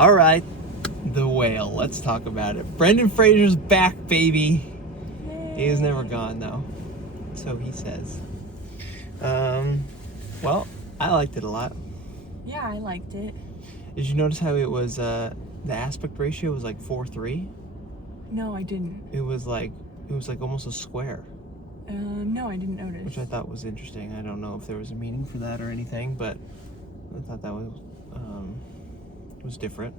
All right, The Whale. Let's talk about it. Brendan Fraser's back, baby. He is never gone, though. So he says. Well, I liked it a lot. Yeah, I liked it. Did you notice how it was, the aspect ratio was like 4:3? No, I didn't. It was like almost a square, No, I didn't notice. which I thought was interesting. I don't know if there was a meaning for that or anything, but I thought that was different.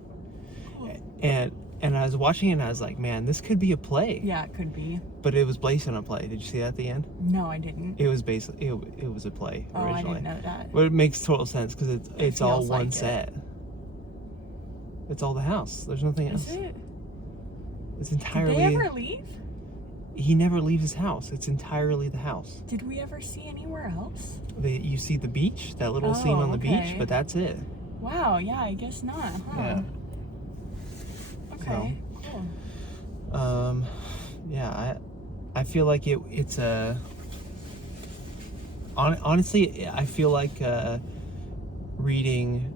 And I was watching it and I was like, man, this could be a play. Yeah, it could be. But it was based on a play. Did you see that at the end? No, I didn't. It was basically it was a play originally. I didn't know that. But it makes total sense because it's all feels one like set. It's all the house. There's nothing else. Is it? It's entirely. Did they ever leave? He never leaves his house. It's entirely the house. Did we ever see anywhere else? You see the beach, that little scene on the beach, but that's it. Wow, yeah, I guess not, huh? Yeah. Okay, cool. Yeah, I feel like it's a. Honestly, I feel like reading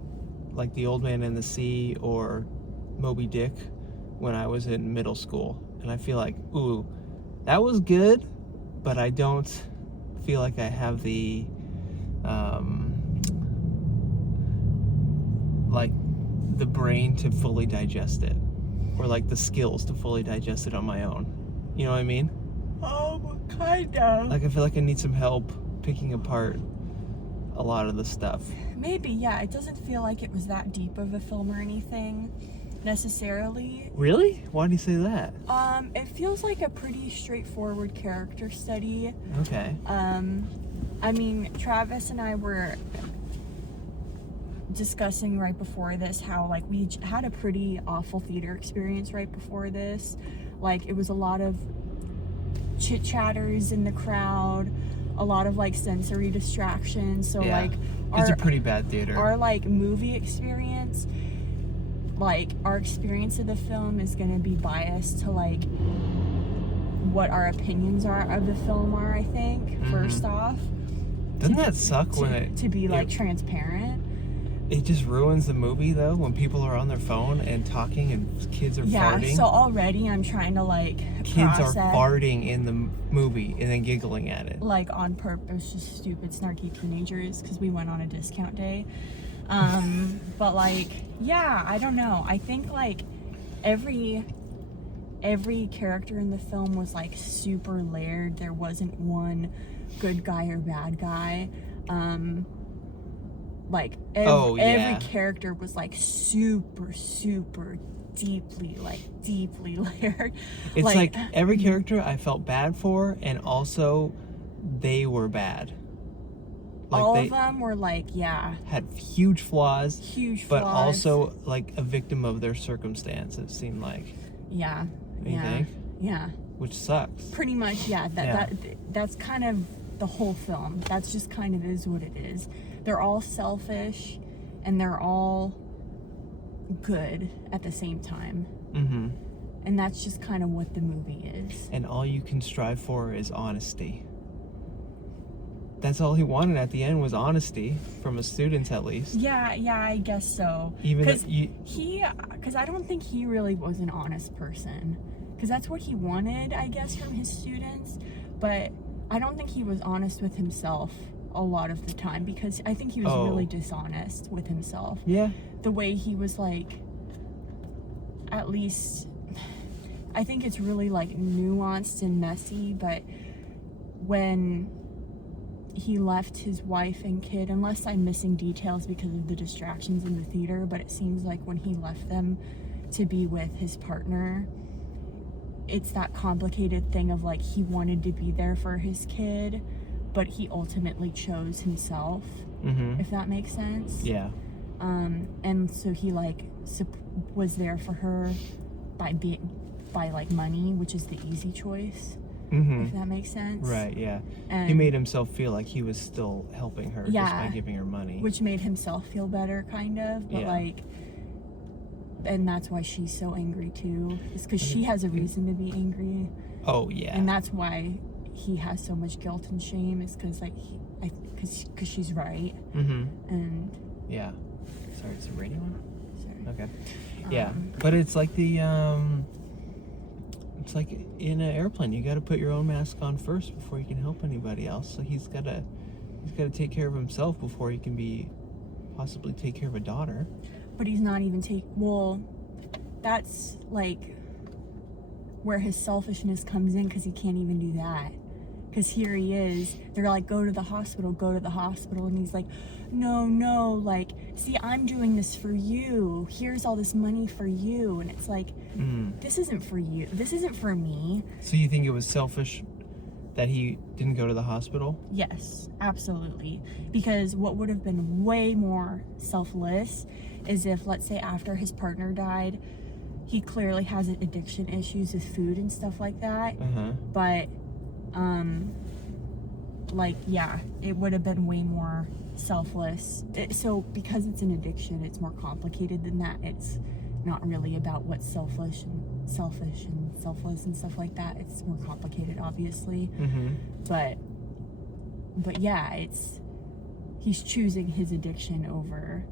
like The Old Man and the Sea or Moby Dick when I was in middle school, and I feel like, ooh, that was good, but I don't feel like I have the like the brain to fully digest it, or like the skills to fully digest it on my own. You know what I mean? Kind of. Like I feel like I need some help picking apart a lot of the stuff. Maybe, yeah. It doesn't feel like it was that deep of a film or anything, necessarily. Really? Why do you say that? It feels like a pretty straightforward character study. Okay. I mean, Travis and I were discussing right before this how, like, we had a pretty awful theater experience right before this. Like, it was a lot of chit-chatters in the crowd, a lot of, like, sensory distractions. So, Yeah. like, It's a pretty bad theater. Our, like, movie experience, like, our experience of the film is going to be biased to, like, what our opinions are of the film are, I think, first off. Doesn't that suck when it... To be, like, transparent. It just ruins the movie, though, when people are on their phone and talking and kids are farting. Yeah, so already I'm trying to, like, Kids process, are farting in the movie and then giggling at it. like, on purpose, just stupid, snarky teenagers, because we went on a discount day. But, like, yeah, I don't know. I think, like, every character in the film was, like, super layered. There wasn't one good guy or bad guy. Like, every character was, like, super, super deeply layered. It's like every character I felt bad for, and also they were bad. Like all of them were, like, had huge flaws, but flaws. also, like, a victim of their circumstance, it seemed like. Yeah. You think? Yeah. Which sucks. Pretty much, yeah. That's kind of the whole film. That's just kind of is what it is. They're all selfish, and they're all good at the same time. Mm-hmm. And that's just kind of what the movie is. And all you can strive for is honesty. That's all he wanted at the end, was honesty from his students, at least. Yeah, I guess so. Even because I don't think he really was an honest person. Because that's what he wanted, I guess, from his students. But I don't think he was honest with himself a lot of the time, because I think he was really dishonest with himself. Yeah. The way he was, like, at least, I think it's really, like, nuanced and messy, but when he left his wife and kid, unless I'm missing details because of the distractions in the theater, but it seems like when he left them to be with his partner, it's that complicated thing of, like, he wanted to be there for his kid, but he ultimately chose himself, if that makes sense. Yeah. And so he, like, was there for her by like, money, which is the easy choice, if that makes sense. Right, yeah. And he made himself feel like he was still helping her just by giving her money. Which made himself feel better, kind of, but, like, and that's why she's so angry, too, is because she has a reason to be angry. Oh, yeah. And that's why he has so much guilt and shame, is because, like, because she's right. Mm-hmm. And yeah. Sorry, is the radio on? sorry. Okay. Yeah, but it's like it's like in an airplane. You got to put your own mask on first before you can help anybody else. So he's got to take care of himself before he can possibly take care of a daughter. But he's not even well, that's like where his selfishness comes in, because he can't even do that. Because here he is, they're like, go to the hospital, and he's like, no, like, see, I'm doing this for you, here's all this money for you. And it's like, this isn't for you, this isn't for me. So you think it was selfish that he didn't go to the hospital? Yes, absolutely. Because what would have been way more selfless is if, let's say, after his partner died, he clearly has addiction issues with food and stuff like that. But like, yeah, it would have been way more selfless. So because it's an addiction, it's more complicated than that. It's not really about what's selfish and selfless and stuff like that. It's more complicated, obviously. But yeah, he's choosing his addiction over,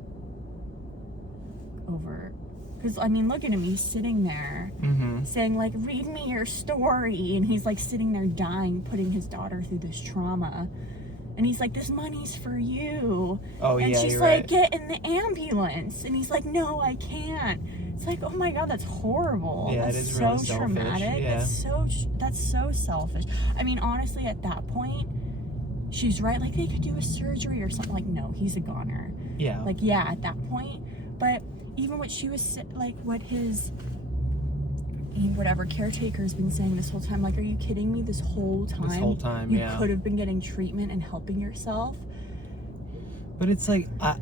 because I mean, look at him, he's sitting there saying like, read me your story, and he's like sitting there dying, putting his daughter through this trauma, and he's like, this money's for you. And she's like, get in the ambulance, and he's like, no, I can't. It's like, oh my god, that's horrible. Yeah, that's it is so really traumatic. Yeah. That's so selfish. I mean, honestly, at that point, she's right, like, they could do a surgery or something. Like, no, he's a goner. Yeah. Like, yeah, at that point. But even what she was like, what whatever caretaker's been saying this whole time, like, are you kidding me? This whole time, you could have been getting treatment and helping yourself. But it's like, I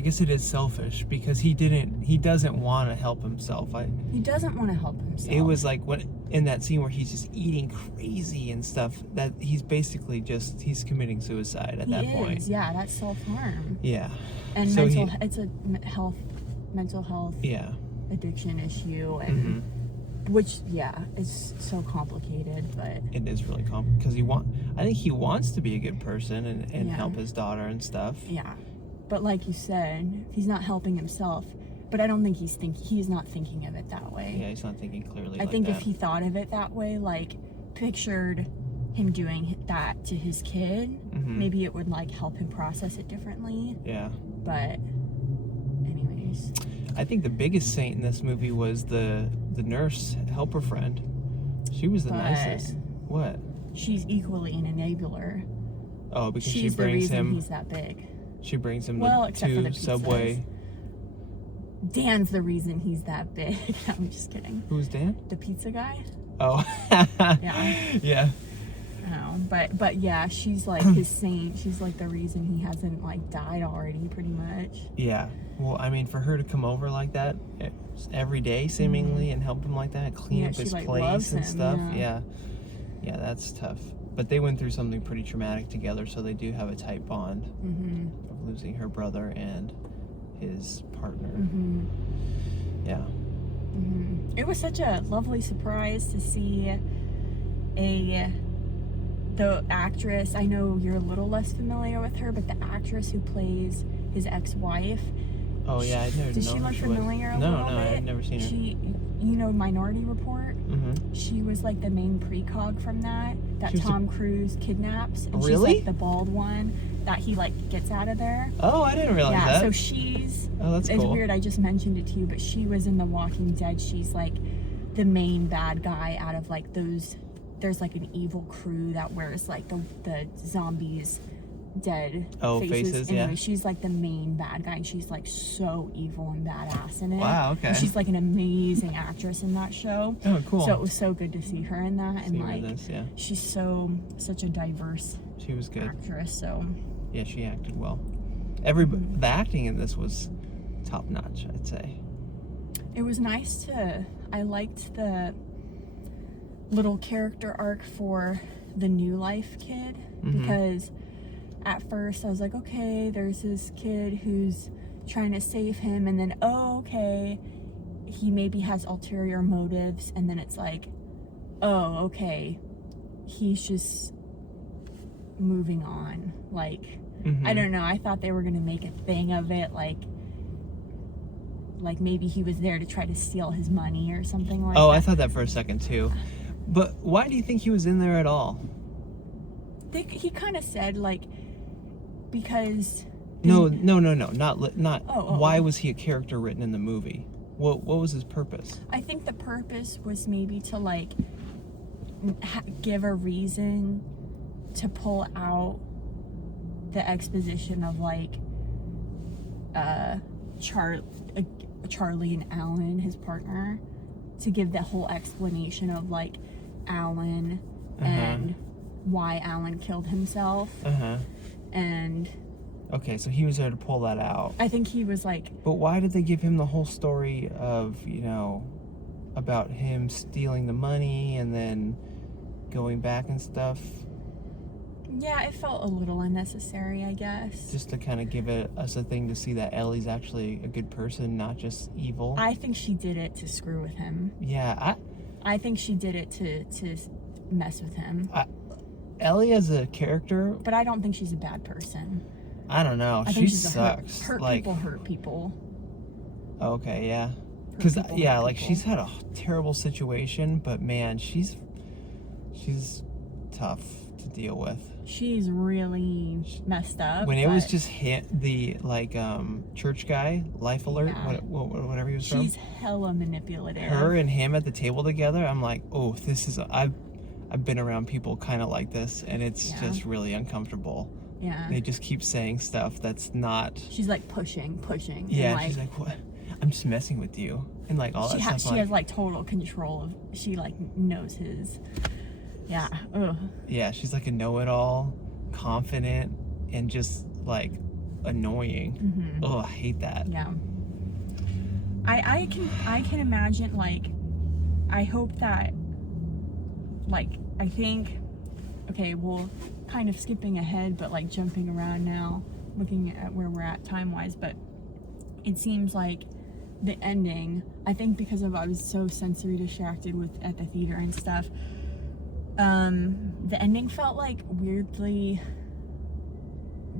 guess it is selfish, because he doesn't want to help himself. He doesn't want to help himself. It was like in that scene where he's just eating crazy and stuff, that he's basically he's committing suicide at that point. Yeah, that's self-harm. Yeah. And so it's a mental health addiction issue, and which, yeah, is so complicated. But it is really complicated, because I think he wants to be a good person and help his daughter and stuff. Yeah. But like you said, he's not helping himself. But I don't think he's not thinking of it that way. Yeah, he's not thinking clearly. I think if he thought of it that way, like pictured him doing that to his kid, maybe it would like help him process it differently. Yeah. But anyways, I think the biggest saint in this movie was the nurse helper friend. She was the nicest. What? She's equally an enabler. Oh, because she's she brings the reason him. he's that big. She brings him except for the to Subway. Dan's the reason he's that big. I'm just kidding. Who's Dan? The pizza guy. Oh. Yeah. Yeah. Oh, but yeah, she's like his saint. She's like the reason he hasn't like died already, pretty much. Yeah. Well, I mean, for her to come over like that every day, seemingly, and help him like that, clean up his place and stuff. Yeah, that's tough. But they went through something pretty traumatic together, so they do have a tight bond of losing her brother and his partner. Yeah. It was such a lovely surprise to see the actress. I know you're a little less familiar with her, but the actress who plays his ex-wife. Oh yeah, I never. Does she look familiar a little bit? No, I've never seen her. She, Minority Report. She was like the main precog from that Tom Cruise kidnaps. And really? She's like the bald one that he like gets out of there. Oh, I didn't realize that. Yeah, so she's. Oh, that's cool. It's weird. I just mentioned it to you, but she was in The Walking Dead. She's like the main bad guy out of like those. There's like an evil crew that wears like the zombies dead faces. Anyway, she's like the main bad guy, and she's like so evil and badass in it. Wow, okay. And she's like an amazing actress in that show. Oh, cool. So it was so good to see her in that, and like she's such a diverse. She was good actress. So yeah, she acted well. The acting in this was top notch, I'd say. It was nice I liked the little character arc for the New Life kid, because at first I was like, okay, there's this kid who's trying to save him, and then okay, he maybe has ulterior motives, and then it's like, oh, okay, he's just moving on. Like, I don't know, I thought they were gonna make a thing of it, like like maybe he was there to try to steal his money or something like Oh, that. I thought that for a second too. But why do you think he was in there at all? He kind of said like because No, not. Oh, why oh. was he a character written in the movie? What was his purpose? I think the purpose was maybe to like give a reason to pull out the exposition of like Charlie and Alan, his partner, to give the whole explanation of like Alan and why Alan killed himself. And Okay, so he was there to pull that out. I think he was like, But why did they give him the whole story of, about him stealing the money and then going back and stuff? yeah, it felt a little unnecessary, I guess. Just to kind of give us a thing to see that Ellie's actually a good person, not just evil. I think she did it to screw with him. Yeah, I think she did it to mess with him. Ellie as a character, But I don't think she's a bad person. I don't know. I She think she's sucks. hurt like, people hurt people. Okay, yeah. Hurt Because people yeah, hurt like people. she's had a terrible situation, but man, she's tough to deal with. She's really messed up. When it was but just the church guy, Life Alert, Yeah. whatever he was from, she's hella manipulative. her and him at the table together, I'm like, oh, this is I've been around people kind of like this, and it's Yeah. just really uncomfortable. Yeah. They just keep saying stuff that's not. She's like pushing. Yeah, and, like, she's like, what? I'm just messing with you, and like all that stuff. she has like total control of. She like knows his. Yeah. Ugh. Yeah, she's like a know-it-all, confident, and just like annoying. Mm-hmm. Oh, I hate that. Yeah. I can imagine, like, I hope that, like, I think, okay, well, kind of skipping ahead, but like jumping around now, looking at where we're at time-wise, but it seems like the ending, I think because of I was so sensory distracted at the theater and stuff, the ending felt like weirdly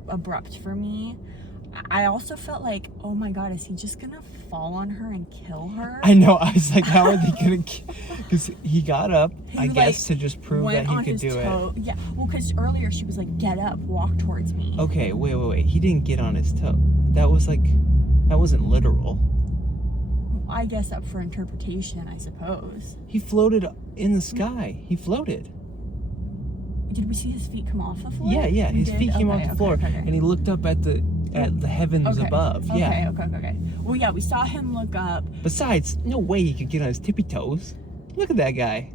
abrupt for me. I also felt like, oh my god, is he just gonna fall on her and kill her? I know. I was like, how are they gonna? Because he got up, I He, guess, to just prove that went he on could his do toe. Yeah, well, because earlier she was like, get up, walk towards me. it. Okay, wait. He didn't get on his toe. That wasn't literal. I guess up for interpretation, I suppose. He floated in the sky. He floated. Did we see his feet come off the floor? Yeah. We His did? feet came off Okay, the floor, okay. and he looked up at the heavens above. Yeah. Okay. Well, yeah, we saw him look up. Besides, no way he could get on his tippy toes. Look at that guy.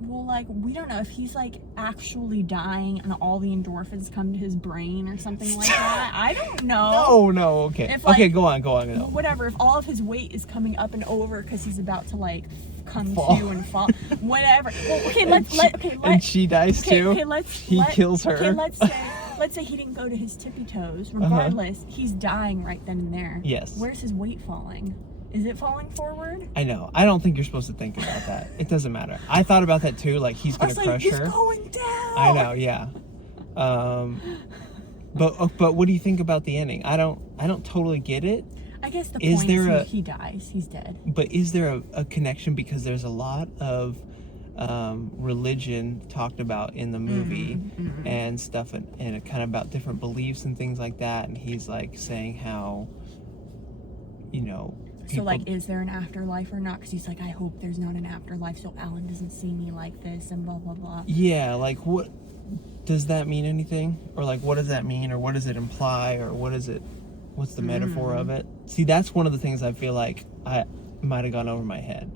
Well, like, we don't know if he's like actually dying and all the endorphins come to his brain or something like that. I don't know. No, okay. If, like- Okay, go on. Well, No. whatever, if all of his weight is coming up and over because he's about to like come Fall. to and fall, whatever. Well, okay, And she dies too. He kills her. Okay, let's say he didn't go to his tippy toes. Regardless, he's dying right then and there. Yes. Where's his weight falling? Is it falling forward? I know. I don't think you're supposed to think about that. It doesn't matter. I thought about that too. Like he's I gonna was like, crush he's her. going down. I know. Yeah. But what do you think about the ending? I don't totally get it. I guess the Is point there is a- he dies. He's dead. But is there a connection, because there's a lot of religion talked about in the movie and stuff, and kind of about different beliefs and things like that, and he's like saying how, So, people- like, is there an afterlife or not? Because he's like, I hope there's not an afterlife so Alan doesn't see me like this and blah, blah, blah. Yeah, like what does that mean? Anything? Or like what does that mean, or what does it imply, or what's the metaphor of it? See, that's one of the things I feel like I might have gone over my head.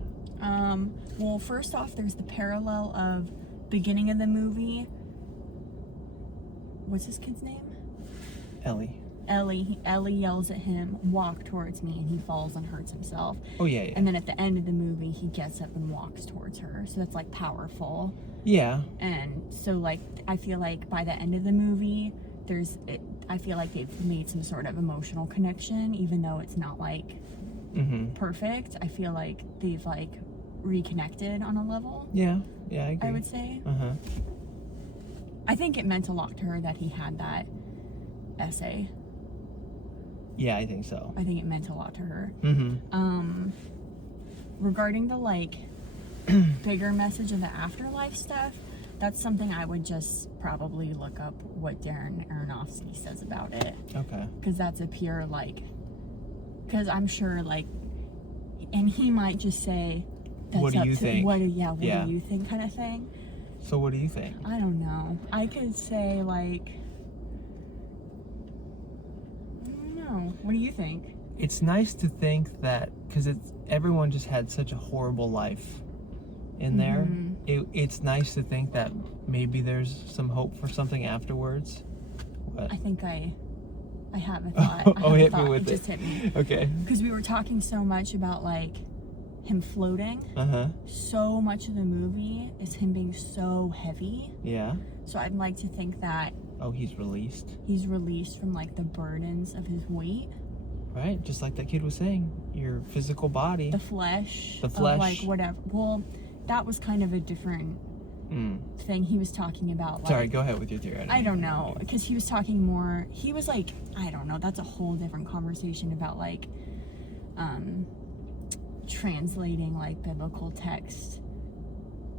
Well, first off, there's the parallel of beginning of the movie. What's his kid's name? Ellie. Ellie yells at him, walk towards me, and he falls and hurts himself. Oh yeah. And then at the end of the movie, he gets up and walks towards her. So that's like powerful. Yeah. And so, like, I feel like by the end of the movie, I feel like they've made some sort of emotional connection, even though it's not like perfect. I feel like they've like reconnected on a level. Yeah, I agree. I would say. Uh-huh. I think it meant a lot to her that he had that essay. Yeah, I think so. I think it meant a lot to her. Mm-hmm. Regarding the like bigger message of the afterlife stuff, that's something I would just probably look up what Darren Aronofsky says about it. Okay. Because that's a pure like, because I'm sure like, and he might just say, that's What do up you to, think? what do Yeah. you think kind of thing. So what do you think? I don't know. I could say like, I don't know. What do you think? It's nice to think that, because everyone just had such a horrible life in there. Mhm. It's nice to think that maybe there's some hope for something afterwards. But, I think I have a thought. Oh, I have a hit me thought. with It it. just hit me. okay. Because we were talking so much about like him floating. Uh-huh. So much of the movie is him being so heavy. Yeah. So I'd like to think that Oh, he's released. he's released from like the burdens of his weight, Right? Just like that kid was saying. Your physical body. the flesh, The of, flesh. like whatever. Well, that was kind of a different thing he was talking about. Like, Sorry, go ahead with your theory. I don't know, because he was talking more. He was like, I don't know. That's a whole different conversation about like, translating like biblical text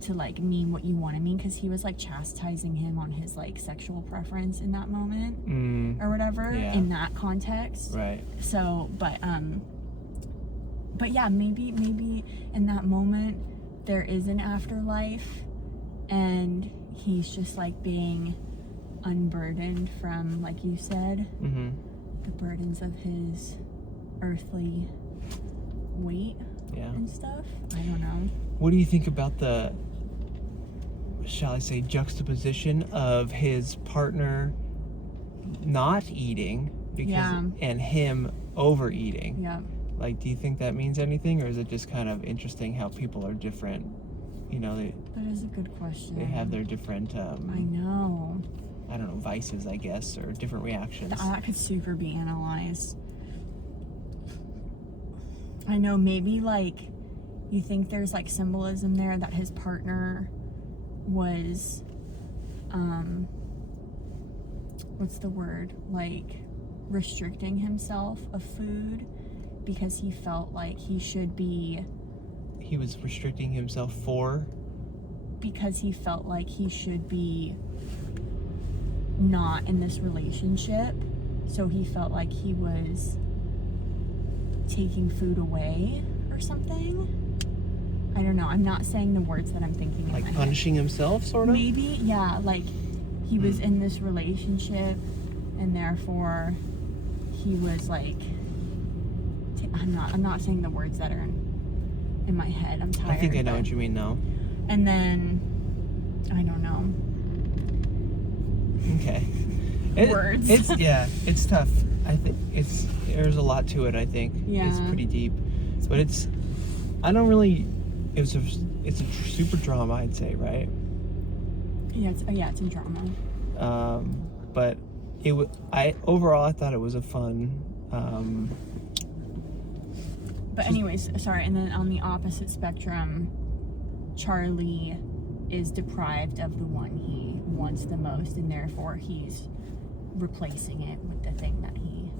to like mean what you want to mean. Because he was like chastising him on his like sexual preference in that moment or whatever Yeah. in that context. Right. So, but yeah, maybe in that moment there is an afterlife, and he's just like being unburdened from, like you said, Mm-hmm. the burdens of his earthly weight Yeah. and stuff. I don't know. What do you think about the, shall I say, juxtaposition of his partner not eating because Yeah. and him overeating? Yeah. Like, do you think that means anything, or is it just kind of interesting how people are different? You know, That is a good question. they have their different, I know. I don't know, vices, I guess, or different reactions. That could super be analyzed. I know, maybe like you think there's like symbolism there that his partner was what's the word, like restricting himself of food because he felt like he should be, He was restricting himself for. because he felt like he should be not in this relationship, so he felt like he was taking food away or something. I don't know. I'm not saying the words that I'm thinking in Like my head. punishing himself, sort of? Maybe, yeah, like he was in this relationship and therefore he was like I'm not saying the words that are in my head. I'm tired. I think I know but- what you mean, though. And then I don't know. Okay. Words. It's tough. I think there's a lot to it. I think it's Yeah. pretty deep, but I don't really. It's a super drama, I'd say, right? Yeah, it's a drama. But overall I thought it was a fun. But anyways, sorry. And then on the opposite spectrum, Charlie is deprived of the one he wants the most, and therefore he's replacing it with the thing that he.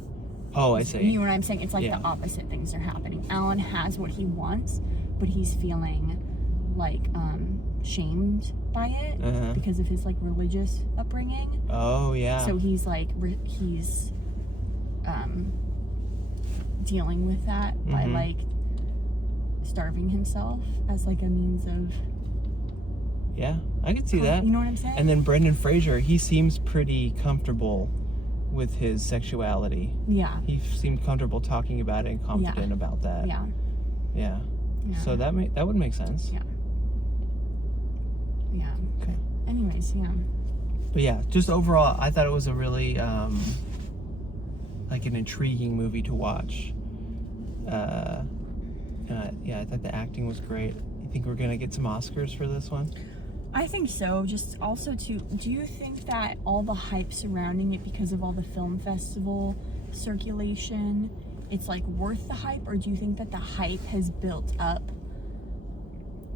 Oh, I You see. know what I'm saying? It's like Yeah. the opposite things are happening. Alan has what he wants, but he's feeling like shamed by it Uh-huh. because of his like religious upbringing. Oh, yeah. So he's like he's dealing with that by Mhm. like starving himself as like a means of. Yeah, I could see that. You know what I'm saying? And then Brendan Fraser, he seems pretty comfortable with his sexuality. yeah. He seemed comfortable talking about it and confident about that. Yeah. Yeah. Yeah. So that would make sense. Yeah. Yeah. Okay. Anyways, yeah. But yeah, just overall, I thought it was a really like an intriguing movie to watch. Yeah, I thought the acting was great. You think we're gonna get some Oscars for this one? I think so. Just also too, do you think that all the hype surrounding it because of all the film festival circulation, it's like worth the hype, or do you think that the hype has built up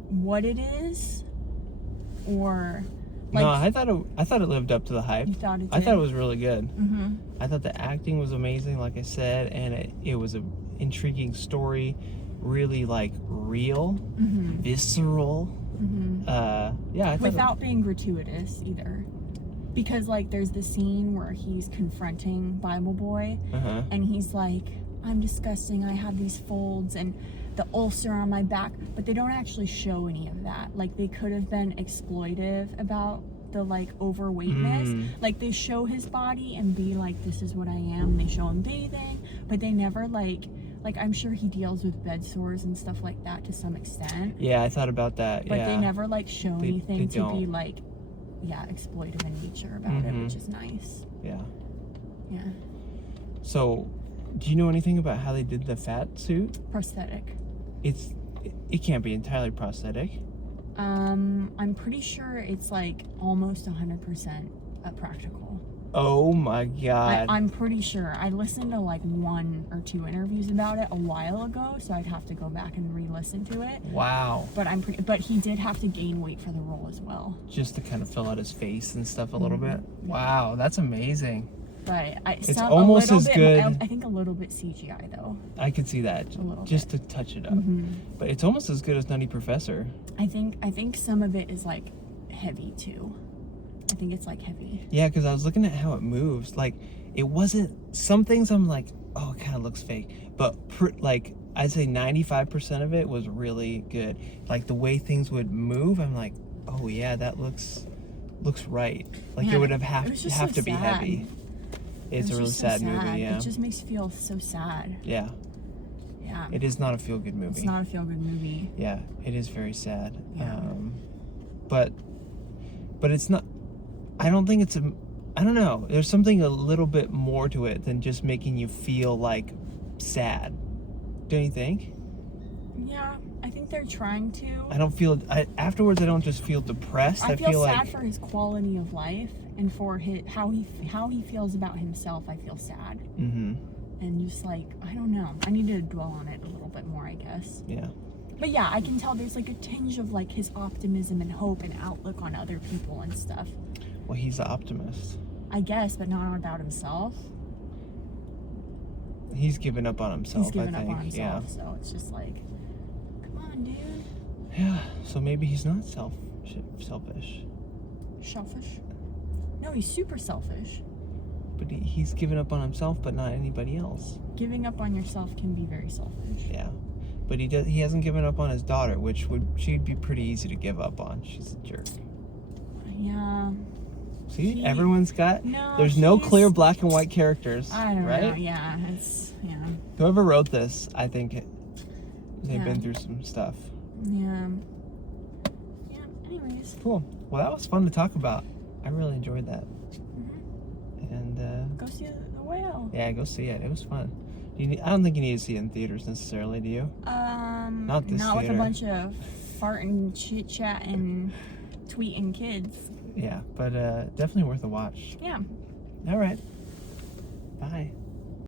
what it is? Or No, I thought it lived up to the hype. You thought it did? I thought it was really good. Mm-hmm. I thought the acting was amazing, like I said, and it was an intriguing story, really like real, Mm-hmm. visceral. Mm-hmm. Yeah, I thought Without being gratuitous either. Because, like, there's the scene where he's confronting Bible Boy, Uh-huh. and he's like, I'm disgusting, I have these folds and the ulcer on my back, but they don't actually show any of that. Like, they could have been exploitive about the, like, overweightness. Mm. Like, they show his body and be like, this is what I am. They show him bathing, but they never, like, I'm sure he deals with bed sores and stuff like that to some extent. Yeah, I thought about that. But yeah. they never, like, show They anything to be, don't. like, yeah, exploitive in nature about it, Mhm. which is nice. Yeah. Yeah. So, do you know anything about how they did the fat suit? Prosthetic. It can't be entirely prosthetic. I'm pretty sure it's like almost 100% practical. Oh my god. I'm pretty sure. I listened to like 1 or 2 interviews about it a while ago, so I'd have to go back and re-listen to it. Wow. But he did have to gain weight for the role as well. Just to kind of fill out his face and stuff a little Mhm. bit. Wow, that's amazing. But It's almost as good. I think a little bit CGI though. I could see that. A little Just to touch it up. Mhm. But it's almost as good as Nutty Professor. I think some of it is like heavy too. I think it's like heavy. Yeah, because I was looking at how it moves. Like, it wasn't. Some things I'm like, oh, it kind of looks fake. But like, I'd say 95% of it was really good. Like the way things would move, I'm like, oh yeah, that looks right. Like Yeah, it would have it was just have so to be sad. heavy. It's It a was really just so sad movie. Yeah. It just makes you feel so sad. Yeah. Yeah. It is not a feel good movie. It's not a feel good movie. Yeah, it is very sad. Yeah. But it's not. I don't think it's a. I don't know. There's something a little bit more to it than just making you feel like sad. Don't you think? Yeah, I think they're trying to. I don't feel. Afterwards, I don't just feel depressed. I feel sad like. for his quality of life and for how he feels about himself. I feel sad Mm-hmm. and just like I don't know. I need to dwell on it a little bit more, I guess. Yeah. But yeah, I can tell there's like a tinge of like his optimism and hope and outlook on other people and stuff. Well, he's the optimist. I guess, but not about himself. He's given up on himself. He's given I up think. on himself, so it's just like, come on, dude. Yeah. So maybe he's not selfish. Selfish? No, he's super selfish. But he's given up on himself, but not anybody else. Giving up on yourself can be very selfish. Yeah. But he hasn't given up on his daughter, which she'd be pretty easy to give up on. She's a jerk. Yeah. See, everyone's got. No, There's no he's- clear black and white characters, I don't right? know. Yeah, yeah. Whoever wrote this, I think they've Yeah. been through some stuff. Yeah. Anyways. Cool. Well, that was fun to talk about. I really enjoyed that. Mhm. And Go see the whale. yeah, go see it. It was fun. I don't think you need to see it in theaters necessarily, do you? Not this Not with theater. a bunch of farting, chit chat, and tweeting kids. Yeah, but definitely worth a watch. Yeah. All right. Bye.